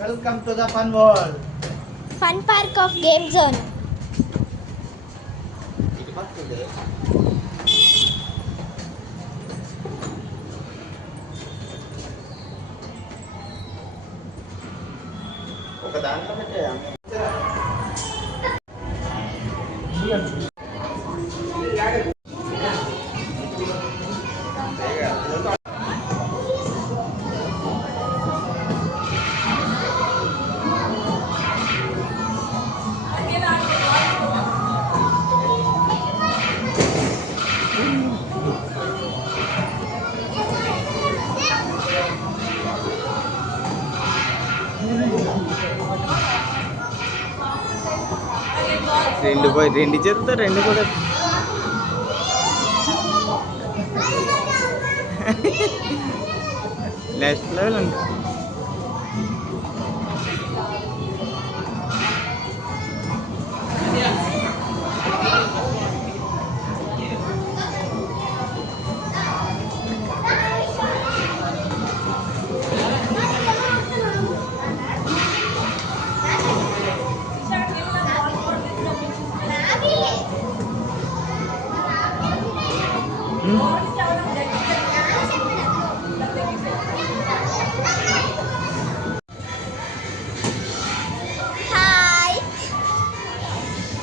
Welcome to the fun world. Fun park of game zone. ఇది పట్టుకుంటే ఒక దాంట్లో పెట్టే రెండు చేతులతో రెండు కూడా నెక్స్ట్ లెవెల్ అండి.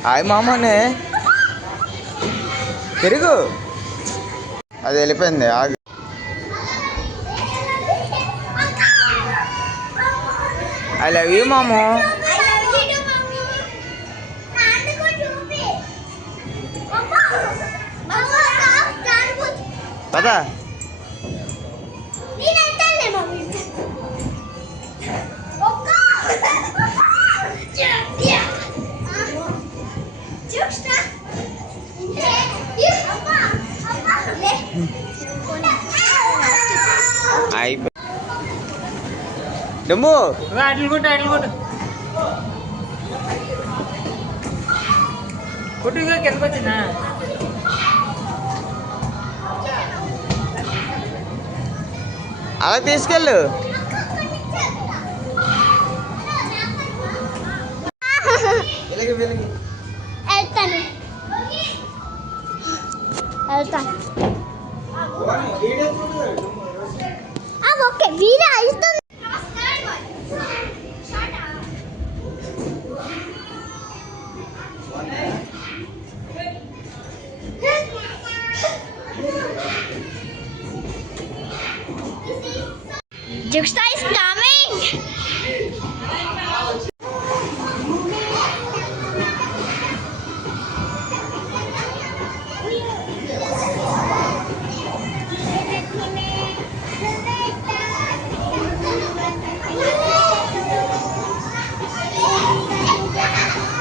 హాయ్ మామనే తిరుగు అది వెళ్ళిపోయింది ఆగు. ఐ లవ్ యూ మాము. పదా డమ్ము అట్లు కొట్టు కొట్టుగా కిందకు వచ్చిందా అలా తీసుకెళ్ళు. ఓకే వీరా ఇస్తుంది. Juxta is coming.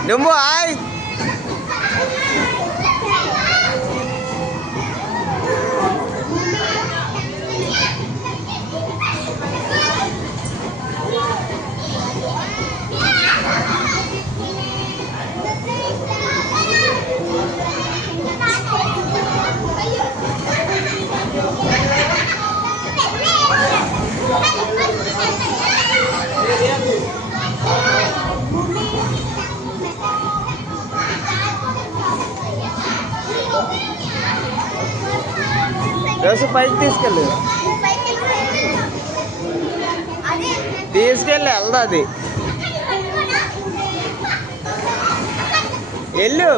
Dumbo ay. రోజు పైకి తీసుకెళ్ళు వెళ్దా అది వెళ్ళు.